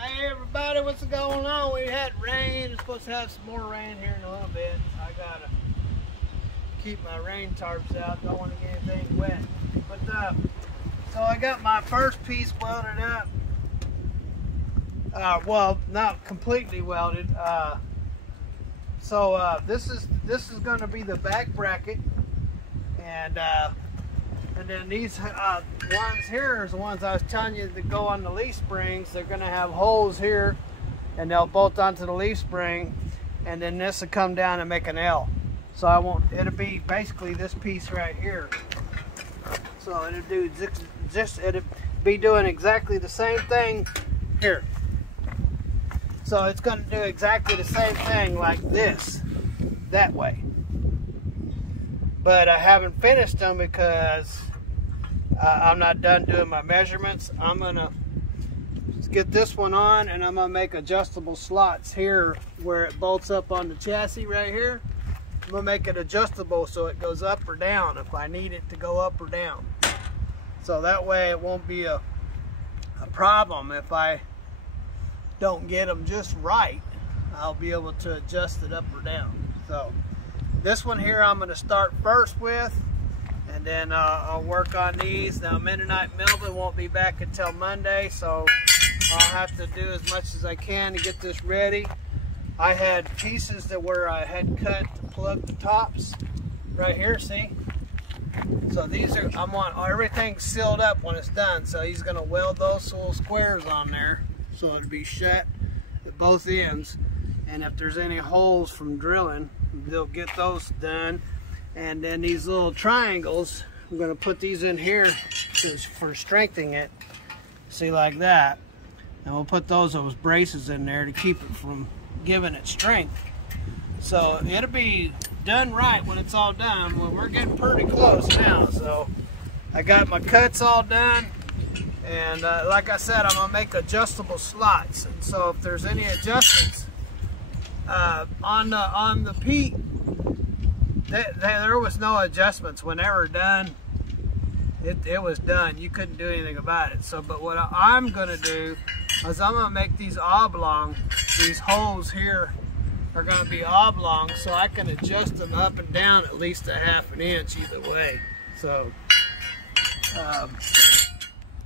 Hey everybody, what's going on? We had rain. It's supposed to have some more rain here in a little bit. I gotta keep my rain tarps out. Don't want to get anything wet. But so I got my first piece welded up. Well, not completely welded. This is going to be the back bracket, and then these ones here is the ones I was telling you that go on the leaf springs. They're going to have holes here, and they'll bolt onto the leaf spring, and then this will come down and make an L. So it'll be basically this piece right here. So it'll do it'll be doing exactly the same thing here. So it's going to do exactly the same thing like this, that way. But I haven't finished them because I'm not done doing my measurements. I'm going to get this one on, and I'm going to make adjustable slots here where it bolts up on the chassis right here. I'm going to make it adjustable so it goes up or down if I need it to go up or down. So that way it won't be a problem if I don't get them just right. I'll be able to adjust it up or down. So this one here I'm going to start first with, and then I'll work on these. Now Mennonite Melvin won't be back until Monday, so I'll have to do as much as I can to get this ready. I had pieces that where I had cut to plug the tops right here, see? So these are, I want everything sealed up when it's done. So he's going to weld those little squares on there so it'll be shut at both ends. And if there's any holes from drilling, they'll get those done. And then these little triangles, I'm going to put these in here for strengthening it. See, like that. And we'll put those braces in there to keep it from giving it strength. So it'll be done right when it's all done. Well, we're getting pretty close now. So I got my cuts all done. And like I said, I'm going to make adjustable slots. And so if there's any adjustments on the peak, there was no adjustments. When they were done, it was done. You couldn't do anything about it. So, but what I'm going to do is I'm going to make these oblong. These holes here are going to be oblong, so I can adjust them up and down at least a ½ an inch either way. So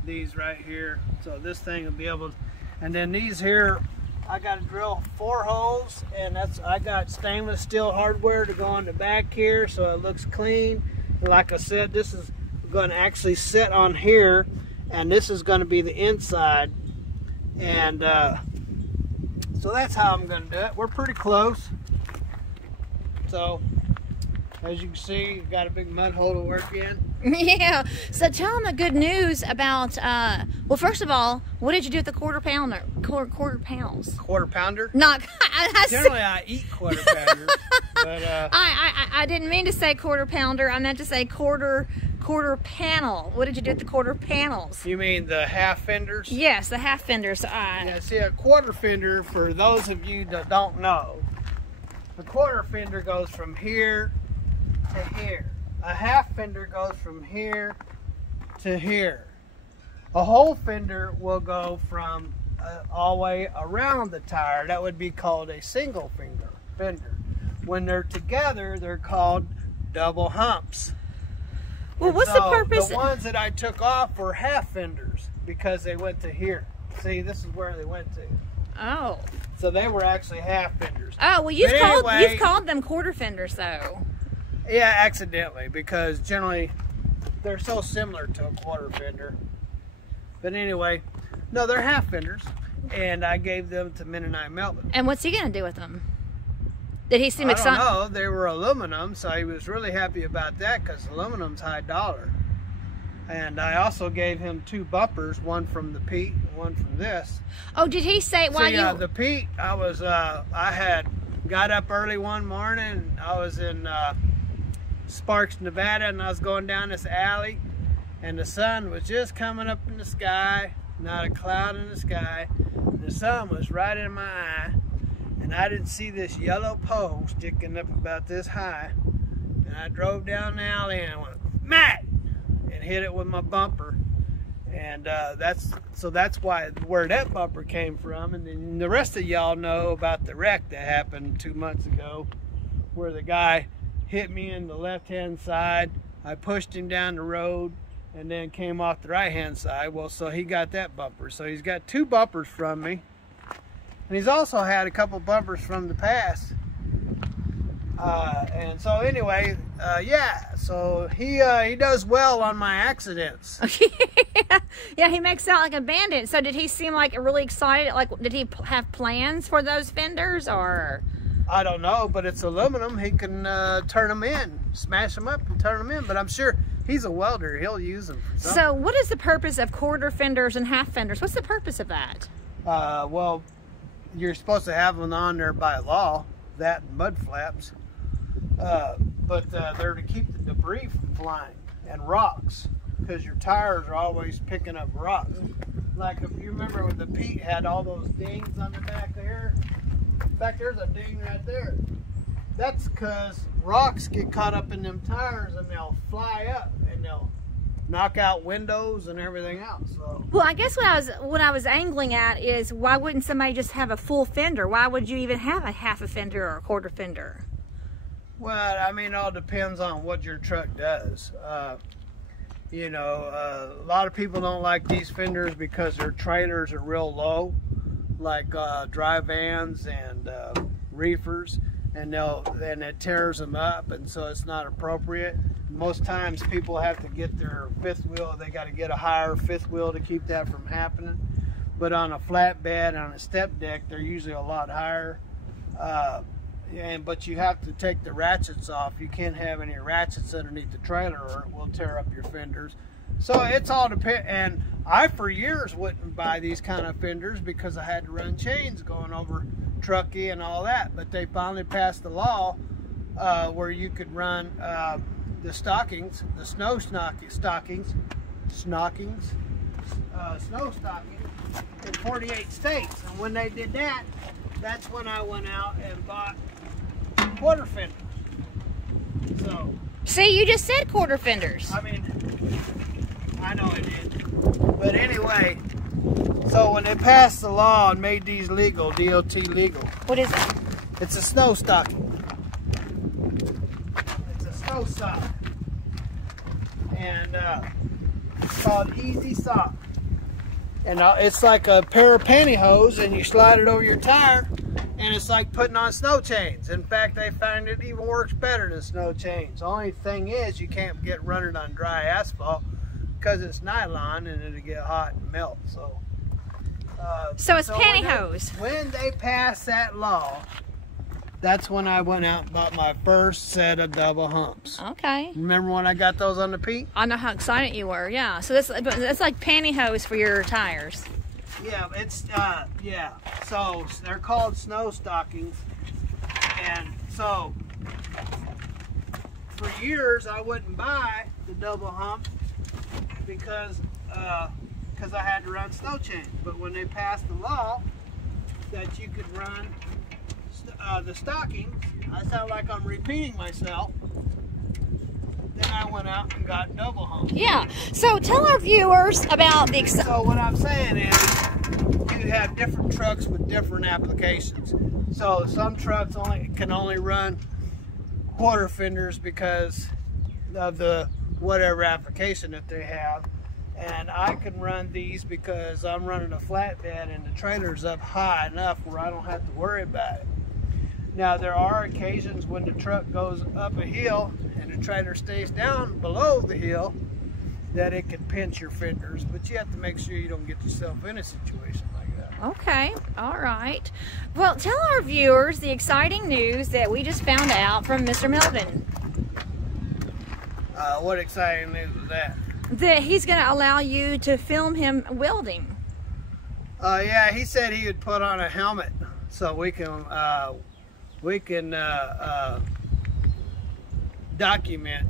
these right here, so this thing will be able to, and then these here I got to drill 4 holes, and I got stainless steel hardware to go on the back here so it looks clean. And like I said, this is going to actually sit on here, and this is going to be the inside. And so that's how I'm going to do it. We're pretty close. So as you can see, you've got a big mud hole to work in. Yeah. So tell them the good news about, well, first of all, what did you do with the quarter pounds? Quarter pounder? Not, Generally, I eat quarter pounders. But, I didn't mean to say quarter pounder. I meant to say quarter panel. What did you do with the quarter panels? You mean the half fenders? Yes, the half fenders. Yeah, see, a quarter fender, for those of you that don't know, the quarter fender goes from here to here. A half fender goes from here to here. A whole fender will go from all the way around the tire. That would be called a single fender. When they're together, they're called double humps. Well, what's the purpose? The ones that I took off were half fenders because they went to here. See, this is where they went to. Oh. So they were actually half fenders. Oh, well, you've called them quarter fenders, though. Yeah, accidentally, because generally they're so similar to a quarter fender. But anyway, no, they're half fenders, and I gave them to Mennonite Melvin. And what's he going to do with them? Did he seem excited? I don't know. They were aluminum, so he was really happy about that because aluminum's high dollar. And I also gave him 2 bumpers, one from the Pete and one from this. Oh, did he say why you? The Pete, I had got up early one morning. I was in Sparks, Nevada, and I was going down this alley, and the sun was just coming up in the sky, not a cloud in the sky. The sun was right in my eye, and I didn't see this yellow pole sticking up about this high. And I drove down the alley and I went, Matt, and hit it with my bumper. And that's where that bumper came from. And then the rest of y'all know about the wreck that happened 2 months ago, where the guy hit me in the left-hand side. I pushed him down the road and then came off the right-hand side. Well, so he got that bumper. So he's got 2 bumpers from me. And he's also had a couple bumpers from the past. And so anyway, yeah, so he does well on my accidents. Yeah, he makes out like a bandit. So did he seem like really excited? Like, did he have plans for those fenders, or? I don't know, but it's aluminum. He can turn them in, smash them up and turn them in. But I'm sure he's a welder. He'll use them for something. So what is the purpose of quarter fenders and half fenders? What's the purpose of that? Well, you're supposed to have them on there by law, that and mud flaps. But they're to keep the debris from flying, and rocks, because your tires are always picking up rocks. Like if you remember when the Pete had all those dings on the back there. In fact, there's a ding right there. That's because rocks get caught up in them tires and they'll fly up and they'll knock out windows and everything else. So. Well, I guess what I was angling at is, why wouldn't somebody just have a full fender? Why would you even have a half a fender or a quarter fender? Well, I mean, it all depends on what your truck does. You know, a lot of people don't like these fenders because their trailers are real low, like dry vans and reefers, and it tears them up, and so it's not appropriate. Most times people have to get their fifth wheel, they got to get a higher fifth wheel to keep that from happening. But on a flatbed, on a step deck, they're usually a lot higher. But you have to take the ratchets off. You can't have any ratchets underneath the trailer or it will tear up your fenders. So it's all depend. And I for years wouldn't buy these kind of fenders because I had to run chains going over Truckee and all that. But they finally passed the law where you could run the stockings, the snow stockings in 48 states. And when they did that, that's when I went out and bought quarter fenders. So, see, you just said quarter fenders. I mean, I know I did. But anyway, so when they passed the law and made these legal, DOT legal. What is it? It's a snow stocking. It's a snow sock. And it's called Easy Sock. And it's like a pair of pantyhose, and you slide it over your tire, and it's like putting on snow chains. In fact, they find it even works better than snow chains. The only thing is you can't get running on dry asphalt because it's nylon and it'll get hot and melt. So it's pantyhose. When they passed that law, that's when I went out and bought my first set of double humps. Okay. Remember when I got those on the Pete? I know how excited you were. Yeah. So that's like pantyhose for your tires. Yeah, it's yeah. So they're called snow stockings, and so for years I wouldn't buy the double hump because I had to run snow chains. But when they passed the law that you could run the stockings, I sound like I'm repeating myself. Then I went out and got double humps. Yeah. So tell our viewers about the. So what I'm saying is, you have different trucks with different applications. So some trucks can only run quarter fenders because of the whatever application that they have, and I can run these because I'm running a flatbed and the trailer's up high enough where I don't have to worry about it. Now there are occasions when the truck goes up a hill and the trailer stays down below the hill that it can pinch your fenders, but you have to make sure you don't get yourself in a situation like that. Okay, all right. Well, tell our viewers the exciting news that we just found out from Mr. Melvin. What exciting news is that? That he's going to allow you to film him welding. Yeah, he said he would put on a helmet so we can document.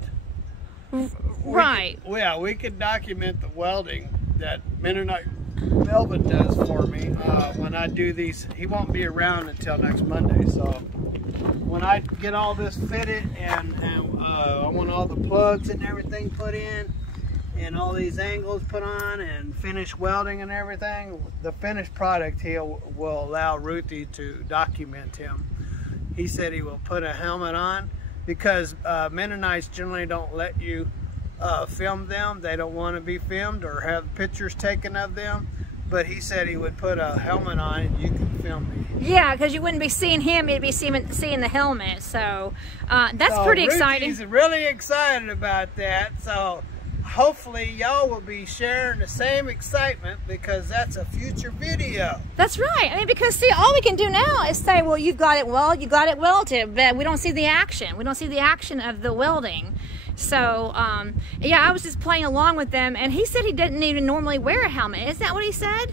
Right. We could document the welding that Mennonite Melvin does for me when I do these. He won't be around until next Monday, so when I get all this fitted and I want all the plugs and everything put in, and all these angles put on and finished welding and everything, the finished product will allow Ruthie to document him. He said he will put a helmet on because Mennonites generally don't let you film them. They don't want to be filmed or have pictures taken of them. But he said he would put a helmet on and you can film me. Yeah, because you wouldn't be seeing him, you'd be seeing the helmet. So that's pretty exciting. He's really excited about that. So hopefully y'all will be sharing the same excitement because that's a future video. That's right. I mean, because see, all we can do now is say, well, you've got it welded, you got it welded, but we don't see the action. We don't see the action of the welding. So, yeah, I was just playing along with them, and he said he didn't even normally wear a helmet. Isn't that what he said?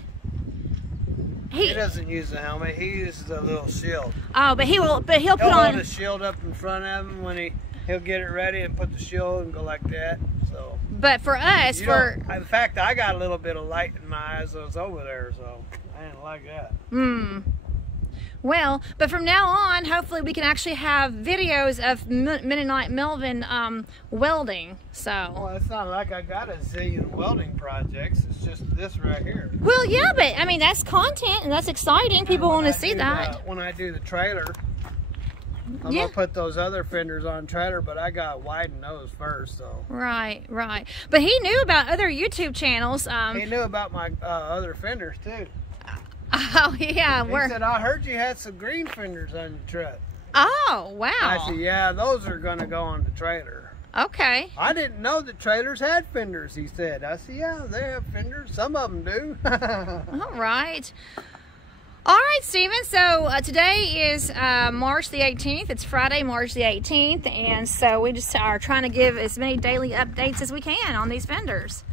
He doesn't use a helmet. He uses a little shield. Oh, but he'll put on... He'll hold the shield up in front of him when he'll get it ready and put the shield and go like that. So. But for us, in fact, I got a little bit of light in my eyes. I was over there, so I didn't like that. Well, but from now on, hopefully we can actually have videos of Mennonite Melvin welding. So. Well, it's not like I got a zillion welding projects. It's just this right here. Well, yeah, but I mean that's content and that's exciting. People want to see that. When I do the trailer, I'm gonna put those other fenders on trailer, but I got to widen those first. So. Right. But he knew about other YouTube channels. He knew about my other fenders too. Oh, yeah. He said, I heard you had some green fenders on your truck. Oh, wow. I said, yeah, those are going to go on the trailer. Okay. I didn't know the trailers had fenders, he said. I said, yeah, they have fenders. Some of them do. All right. All right, Stephen. So today is March the 18th. It's Friday, March the 18th. And so we just are trying to give as many daily updates as we can on these fenders.